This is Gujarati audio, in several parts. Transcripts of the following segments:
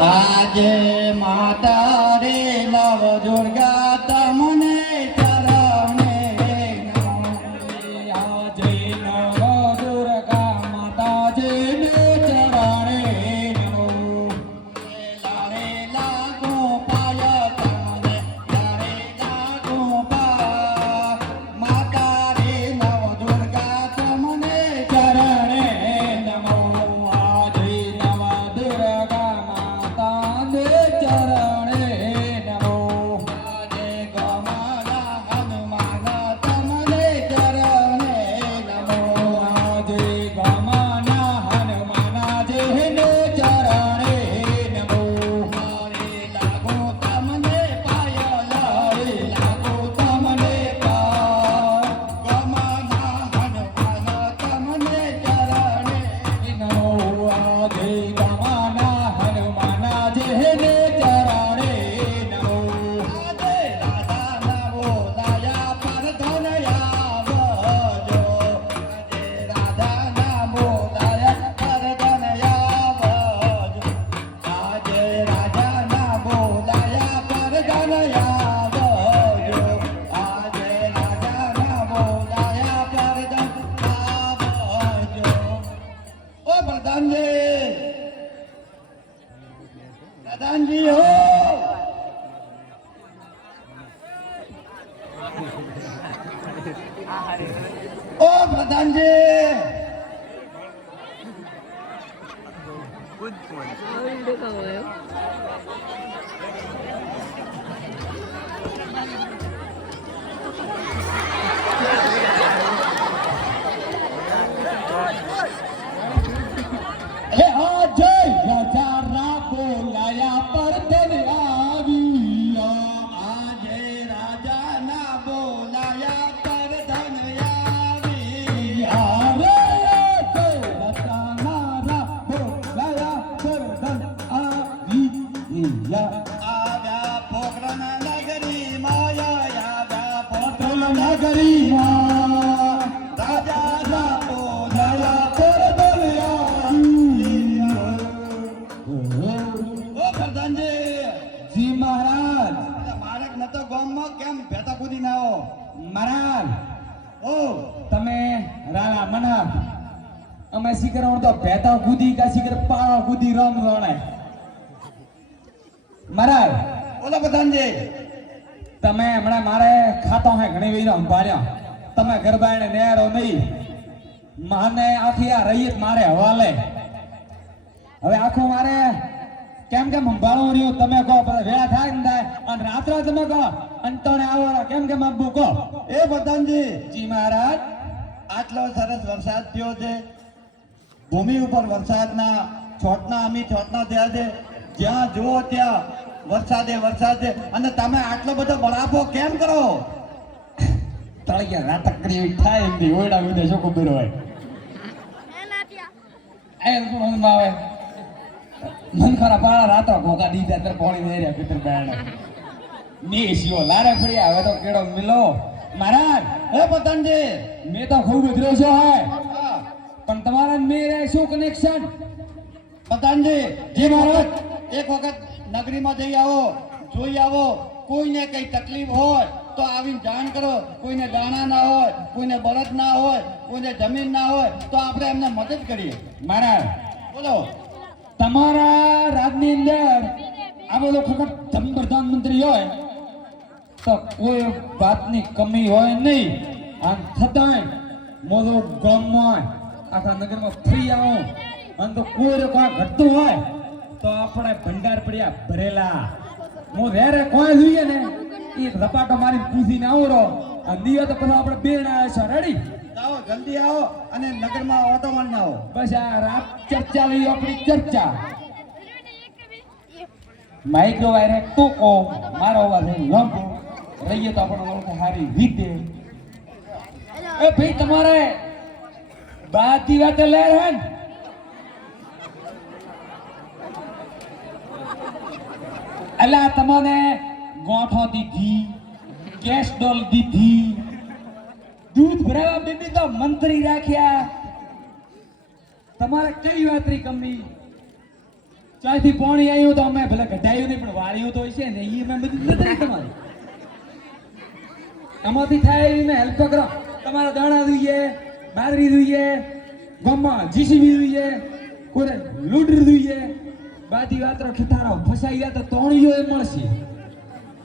આજે માતા રે નવ દુર્ગા તમને ચરણે આજે નવ દુર્ગા માતાજીને ચરણે લારે લાગો પાય તમને લારે લાગો પા માતા રે નવ દુર્ગા તમને ચરણે નમો આજે નવ દુર્ગા માતાને ચરણે નમો આજે ગમાના હનુમાન તમને ચરણે નમો આજે ગમાના હનુમાન જેને ચરણે નમો મારે લાગો તમને પાય લારે લાગો તમને પા ગમાના હનુમાન તમને ચરણે નમો આજે ગમાના હનુમાન જેને ચરણે નમો આજે રાધા નવો દયા પર ધનયાવજો આજે રાધા નવો દયા પર ધનયાવજો આજે રાધા નવો દયા પર ધનયાવજો આજે રાધા નવો દયા પર ધનયાવજો ઓ પ્રધાનજી પ્રધાનજી હો ઓ પ્રધાનજી હે આજે રાજા બોલાયા પર ધન આવ્યા આજે રાજાના બોલાયા પર ધન આવ્યા રે રાજાના બોલાયા પર ધન આવ્યા આવ્યા પોખરણ નગરીમાં આવ્યા પોખરણ નગરીમાં રાજાના બોલાયા પર ધન આવ્યા ઓ પ્રધાનજી જી મહારાજ મારક નતો ગામમાં કેમ ભેતા કૂદી ના આવો મહારાજ ઓ તમે રાણા મના અમે શિખર તો ભેતા કૂદી કા શિખર પાળો કૂદી રમ રણે મહારાજ ઓલો પ્રધાનજી તમે હમણાં મારે ખાતો હે ઘણી વીરો સંભાળ્યા તમે ગરબાને નેરો નહીં માને આખી આ રૈયત મારે હવાલે હવે આખું મારે કેમ કેમ સંભાળવું રહ્યું તમે કહો વેળા થાય ને થાય અને રાત્રે તમે કહો અંતણે આવો કેમ કેમ આપવું કહો એ પ્રધાનજી જી મહારાજ આટલો સરસ વરસાદ થયો છે ભૂમિ ઉપર વરસાદના છોટના અમી છોટના થયા છે જ્યાં જુઓ ત્યાં વરસાદે વરસાદ છે અને તમે આટલો બધો બળાપો કેમ કરો તળિયા નાટક કરી થાય એમની ઓયડા વિધે શું ખબર હોય આવે મન ખરા પાળા રાતો ઘોકા દીધા તર પોણી દે રહ્યા પિતર બેણ મે શિયો લારે પડ્યા હવે તો કેડો મિલો મહારાજ હે પતનજી મે તો ખૂબ ઉધર્યો છો હે પણ તમારા મેરે શું કનેક્શન પતનજી જી મહારાજ એક વખત નગરીમાં જઈ આવો જોઈ આવો કોઈને કઈ તકલીફ હોય તો આવીને જાણ કરો કોઈને દાણા ના હોય કોઈને બળદ ના હોય કોઈને જમીન ના હોય તો આપણે એમને મદદ કરીએ મહારાજ બોલો તમારા રાજની અંદર આ બધો ખબર પ્રધાનમંત્રી હોય તો કોઈ વાતની કમી હોય નહીં આમ છતાંય મોટો ગામમાં આખા નગરમાં ફરી આવું અને તો કોઈ કોઈ ઘટતું હોય તો આપણે ભંડાર પડ્યા ભરેલા હું રેરે કોઈ જોઈએ ને એ રપાટો મારી પૂછીને આવો રહો અને દિયો તો પછી આપણે બેન આવ્યા છો રેડી આવો જલ્દી આવો અને નગરમાં ઓટો મારીને આવો બસ આ રાત ચર્ચા લઈ આપણી ચર્ચા માઇક્રો વાયર ટોકો મારો અવાજ લંબ રહીએ તો આપણો ઓળખ હારી રીતે એ ભાઈ તમારે બાતી વાતે લે રહે અલા તમને ગોઠો દીધી કેશ ડોલ દીધી દૂધ ભરાવા બેબી તો મંત્રી રાખ્યા. તમારે કઈ વાતરી કમી? ચાયથી પાણી આવ્યું તો અમે ભલે ઘટાયું નહીં પણ વાળ્યું તો છે ને એ મેં બધું નથી તમારે. આમાંથી થાય એવી મેં હેલ્પ કરો. તમારા દાણા જોઈએ, બાદરી જોઈએ, ગામમાં જીસીબી જોઈએ, કોઈ લૂડર જોઈએ, બાદી વાતરો ખીતારો ફસાઈ ગયા તો તોણીઓ એ મળશે.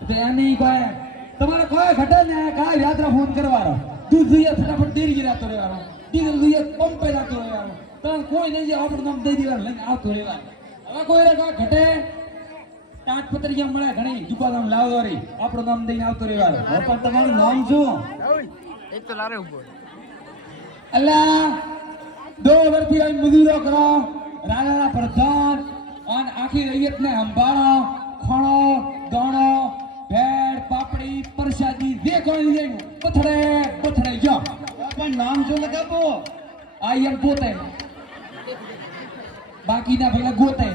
તો એની કોઈ તમારે કોઈ ઘટે ને કાંઈ યાત્રા ફોન કરવાનો. દૂધ જોઈએ ફટાફટ ડેરી રાતો રહેવાનો, ડીઝલ જોઈએ પંપે રાતો રહેવાનો, તમે કોઈ નહીં જાય આપણું નામ દઈ દેવાનું લઈને આવતો રહેવાનું. હવે કોઈ કોઈ ઘટે તાટપત્રિયા મળે ઘણી દુકાન લાવતો રહી આપણું નામ દઈને આવતો રહેવાનું. પણ તમારું નામ શું? એક તો લારે ઉભો અલ્લા 2 વર્ષથી અહીં મજૂરો કરો, રાજાના પ્રધાન અને આખી રૈયતને સંભાળો, ખણો દાણો ભેળ પાપડી પ્રસાદી જે કોઈ લઈ પથડે પથડે જો. પણ નામ શું લગાવો? આઈ એમ પોતે, બાકીના ભલે ગોતે.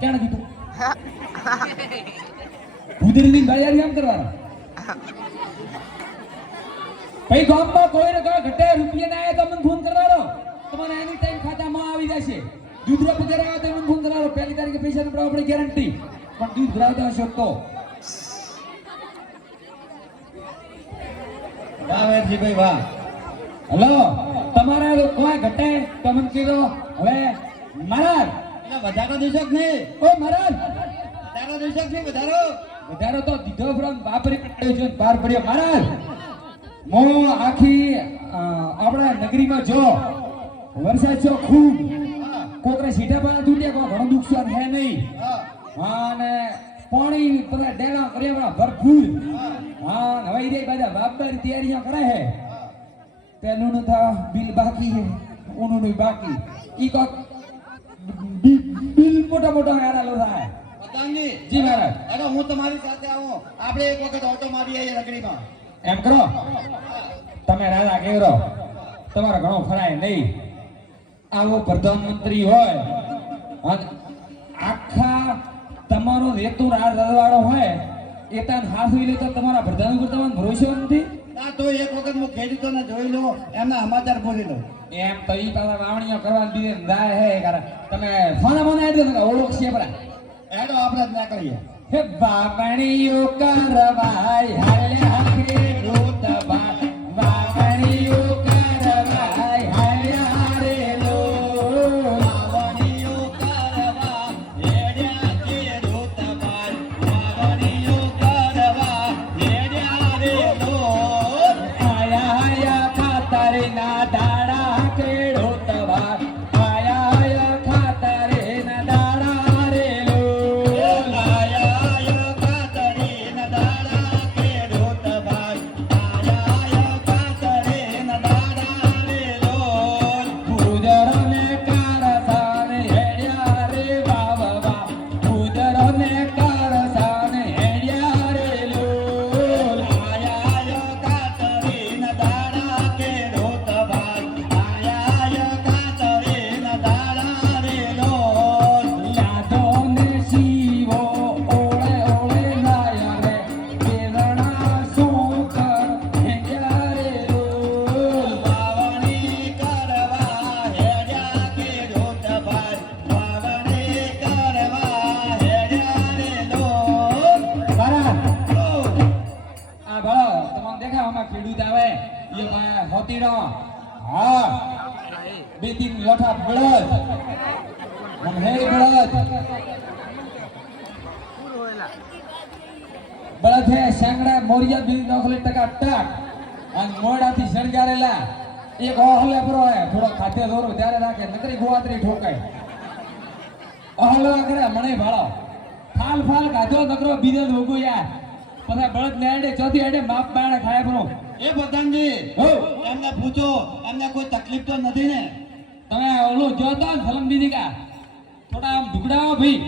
ક્યાં કીધું ઉધરીની બાયારી આમ કરવાનો. ભાઈ ગામમાં કોઈ ને કોઈ ઘટે રૂપિયા ના આવે તો મને ફોન કરવાનો. તમારે એની ટાઈમ ખાતામાં આવી જશે. દૂધ પગાર આવે તો મને ફોન કરવાનો. પહેલી તારીખે પૈસા નો આપણે ગેરંટી. પણ દૂધ ભરાવતા હશો તો વાહ વેરજીભાઈ વાહ. હલો તમારે કોઈ ઘટે તો મને કીધો. હવે મહારાજ વધારો દેશો કે નહીં? ઓ મહારાજ વધારો દેશો કે નહીં? વધારો તો દીધો ફ્રોમ બાપરી પડ્યો છે બહાર પડ્યો. મહારાજ હું આખી આપણા નગરીમાં જો વરસાદ છો ખૂબ કોકરે સીધા પાના તૂટ્યા કોઈ ઘણું નુકસાન હે નહીં. અને પાણી પેલા ડેલા કર્યા ભરપૂર. હા હવે એ બધા બાપબારી તૈયારીઓ કરે છે. પેલું નું થા બિલ બાકી છે, ઓનું નું બાકી. ઈ કોક બિલ મોટા મોટા આરાલો થાય. પતંગી જી મહારાજ. અરે હું તમારી સાથે આવું, આપણે એક વખત ઓટો મારી આવીએ રગડીમાં. એમ કરો તમે રાજા કેવરો તમારો ઘણો ફરાય નહીં. આવો પ્રધાનમંત્રી હોય અને આખા તમારો રેતુ રાજવાડો હોય એ તાન હાથવી લે તો તમારા પ્રધાન ઉપર તમને ભરોસો નથી. ના તો એક વખત હું ખેડૂતોને જોઈ લો, એમના સમાચાર પૂછી લો. એમ તો ઈ પાછા વાવણીઓ કરવાની દીધે જાય હે કારણ તમે ફોન એડ દો ઓળખ છે પરા એડો આપણે જ ના કરીએ. હે વાવણીઓ કરવાય હાલે હાથે રોતબા વાવણીઓ કરવાય હાલે હારે લો વાવણીઓ કરવા હેડ્યા કે રોતબા વાવણીઓ કરવા હેડ્યા રે લો આયા આયા ખાતરે ના દાડા કે રોતબા આયા આયા ખાતરે ના દાડા રે લો આયા આયા ખાતરે ના દાડા કે રોતબા આયા આયા ખાતરે ના દાડા રે લો પૂજરને કારસાને હેડ્યા રે બાબા પૂજરને કારસાને હેડ્યા રે લો આયા આયા ખાતરે ના દાડા કે રોતબા આયા આયા ખાતરે ના દાડા રે લો યાદો ને શીવો ઓળે ઓળે લાયા રે કેરણા સોકર હેડ્યા રે લો વાવણી કરવા હેડ્યા કે રોતબા વાવણી કરવા હેડ્યા રે લો બરા આ ભળો તમને દેખાવ આમાં ખેડૂત આવે એ હોતી નો હા બે તીન લોઠા બળદ હમ હે બળદ પૂરો હોયલા બળદ હે સાંગડા મોરિયા બિલ નોખલે ટકા ટક અને મોડાથી શણગારેલા એક ઓહલે પરો હે થોડો ખાધે દોરો ત્યારે રાખે નકરી ગોવાતરી ઠોકાય ઓહલા કરે મને ભાળો ફાલ ફાલ કાધો નકરો બીજો ધોગો યાર પછી બળદ લેડે ચોથી હેડે માપ બાણે ખાય પરો. એ પ્રધાનજી હો એમને પૂછો એમને કોઈ તકલીફ તો નથી ને? તમે ઓલો જોતો ને ફિલ્મ દીધી કા થોડા આમ ઢુકડાવો ભાઈ.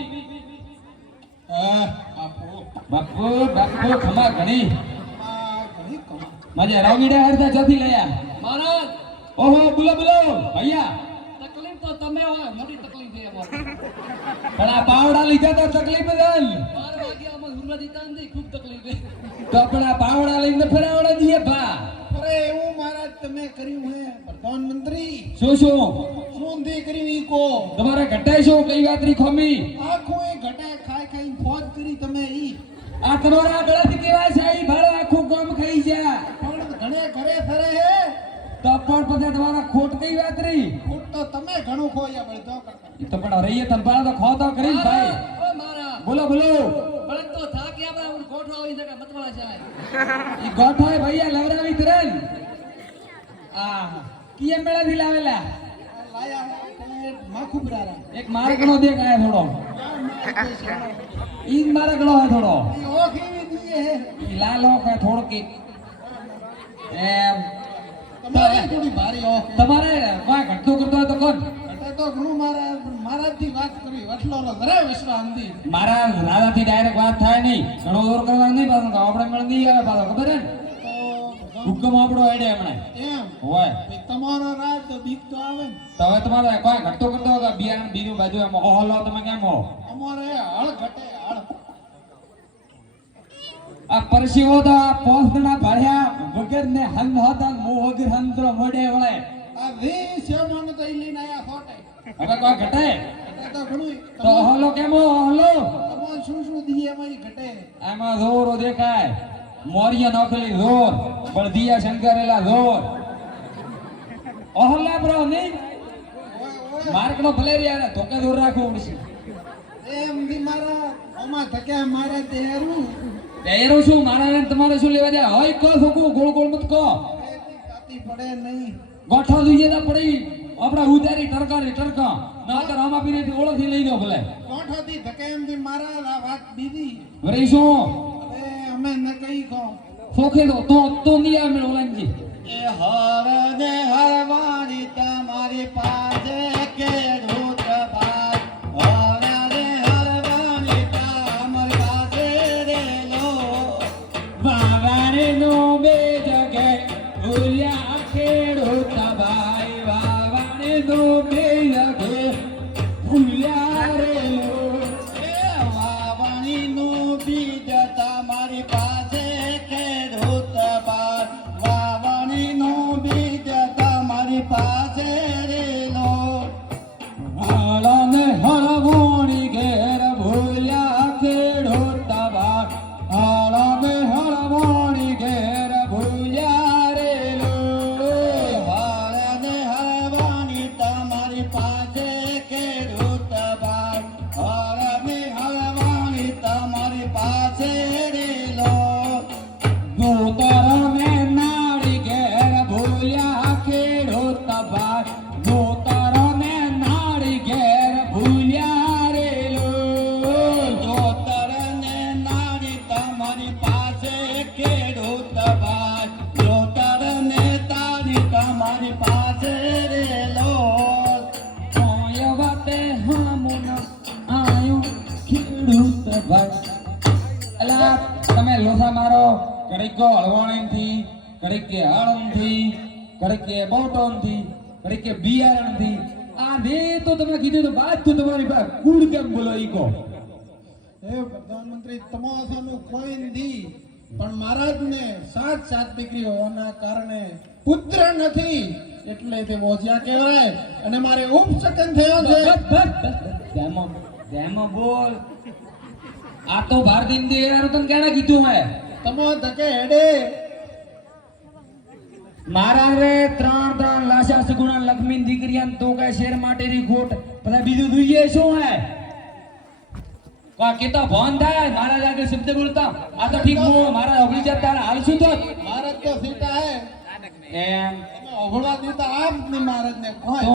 બાપુ બાપુ ખમા ઘણી મજે રાગીડા હરતા ચોથી લયા મહારાજ. ઓહો બોલો બોલો ભૈયા. તકલીફ તો તમે મોટી તકલીફ છે પણ આ પાવડા લીધા તો તકલીફ જ 12 વાગ્યામાં સુરત ઇકાંદી ખૂબ તકલીફ છે. તો આપણા પાવડા લઈને ફરાવડા દઈએ ભા. અરે એવું મહારાજ તમે કર્યું હે પ્રધાનમંત્રી શું શું શું દી કર્યું ઈ કો તમારે ઘટાય શું કઈ વાત ની ખોમી? આખું એ ઘટાય ખાઈ ખાઈ ફોજ કરી તમે ઈ આ તમારા ગળાથી કેવાય છે ઈ ભાડો આખું ગામ ખાઈ જા. પણ ઘણે ઘરે ફરે હે તો પણ પછી તમારા ખોટ કઈ વાત રહી? ખોટ તો તમે ઘણું ખોયા પણ તો કરતા ઈ તો પણ રહીએ તંબાળા તો ખો તો કરી ને ભાઈ. ઓ મારા બોલો બોલો. બળદ તો થાકી આપણે હું ગોઠવા આવી શકે મતવાળા જાય. ઈ ગોઠોય ભૈયા લવરાવી તરન. આ કીએ મેળાથી લાવેલા? લાયા હે તમે માખું બરારા એક મારકણો દેખાય થોડો. ઈ જ મારકણો હે થોડો. ઈ ઓ કેવી દીએ હે ઈ લાલો કે થોડો કે એમ તમારી થોડી ભારી ઓ તમારે કોઈ ઘટતું કરતો હોય તો કોણ? ઘટા તો ઘણું મહારાજ થી વાત કરી વટલો જરા વિશ્વાસ અંધી મારા રાજાથી ડાયરેક્ટ વાત થાય નહીં. ઘણો દૂર કરવાનું નહીં પાછું આપણે મેળ નહીં આવે પાછો ખબર હે ને? તો હુકમ આપણો હેડે હમણાં એમ હોય. ભઈ તમારો રાજ તો બીક તો આવે ને તો હવે તમારે કોઈ ઘટતું કરતો હોય તો બિયારણ બીજું બાજુ એમ ઓહલો તમે કેમ હો? અમારે હળ ઘટે હળ આ પરસીઓ તો આ પોસના ભર્યા વગર ને હંગ હતા મો વગર હંત્ર મોડે વળે. આ વી સેવનો તો ઈ લઈને આયા ખોટે હવે કોઈ ઘટે ઘટે તો ઘણું તો ઓહલો કેમ હો? ઓહલો તમારે શું શું દીએ એમાં ઈ ઘટે આમાં જોરો દેખાય. મોરિયા નોખલી જોર, બળદિયા શંકરેલા જોર. ઓહલા બ્રો નહીં ઓય માર્કનો ભલે રહ્યા ને ધોકે દૂર રાખવું પડશે. એમ દી મારા ઓમાં ધકે મારે તેરું પહેરું શું મારા ને તમારે શું લેવા જાય? હોય કહો છોકું ગોળ ગોળ મત કહો. કાતી પડે નહીં ગોઠો જોઈએ તો પડી આપણા ઉધારી ટરકારી ટરકા ના તો રામા પીરી ઓળખી લઈ દો ભલે. કોઠોથી ધકે એમ દી મારા આ વાત બીજી વળી શું અરે અમે ન કઈ કહો સોખે તો નહીં આવે ઓલાનજી. એ હરને હરવાણી તમારી પાસે કે રૂત બાદ હરને હરવાણી તમારી પાસે રેલો વાવાણે નો બે જગે ભૂલ્યા ખેડૂત ભાઈ. વાવાણે નો બે જગે ભૂલ્યા રેલો. એ વાવણીનું બીજ તમારી પાસે કે રૂત બાદ વાવણીનું બીજ તમારી પાસે રેલો હાલાને હળવોણી ઘેર ભૂલ્યા ખેડૂત ભાઈ. હાલાને હળવોણી ઘેર ભૂલ્યા રેલો. હરને હરવાણી તમારી પાસે કે રૂત બાદ હરને હરવાણી તમારી પાસે રેલો ગોતરને નાળી ઘેર ભૂલ્યા ખેડૂત ભાઈ. ગોતરને નાળી ઘેર ભૂલ્યા રેલો. જોતરને નારી તમારી પાસે ખેડૂત ભાઈ જોતરને તારી તમારી પાસે રેલો ઓય વાતે હામુન આયો ખેડૂત ભાઈ. અલા તમે લોસા મારો કડીક કો હળવાણીથી, કડીક કે આળમથી, કડીક કે બોટોનથી, કડીક કે બિયારણથી. આ દે તો તમે કીધું તો બાદ તો તમારી પાસે કુડ કેમ બોલો ઈ કો? હે પ્રધાનમંત્રી તમાસાનું કોઈ દી પણ મહારાજને સાત દીકરી હોવાના કારણે પુત્ર નથી એટલે તે મોજિયા કહેવાય અને મારે ઉપસકન થયો છે ધ્યાનમાં બોલ. આ તો ભારતીય દેવાનું તને કેણે કીધું હે? તમો ધકે હેડે મારા રે ત્રણ લાશા સગુણા લક્ષ્મી દીકરીયાન તો કઈ શેર માટેની ખોટ પછી બીજું જોઈએ શું હે? કા કેતા ભોન થાય મારા આગળ શબ્દ બોલતા આ તો ઠીક મો મારા ઓગળી જતા હાલ શું તો મહારાજ તો સીતા હે એમ તમે ઓઘળવા દીધા આમ ની મહારાજને કોઈ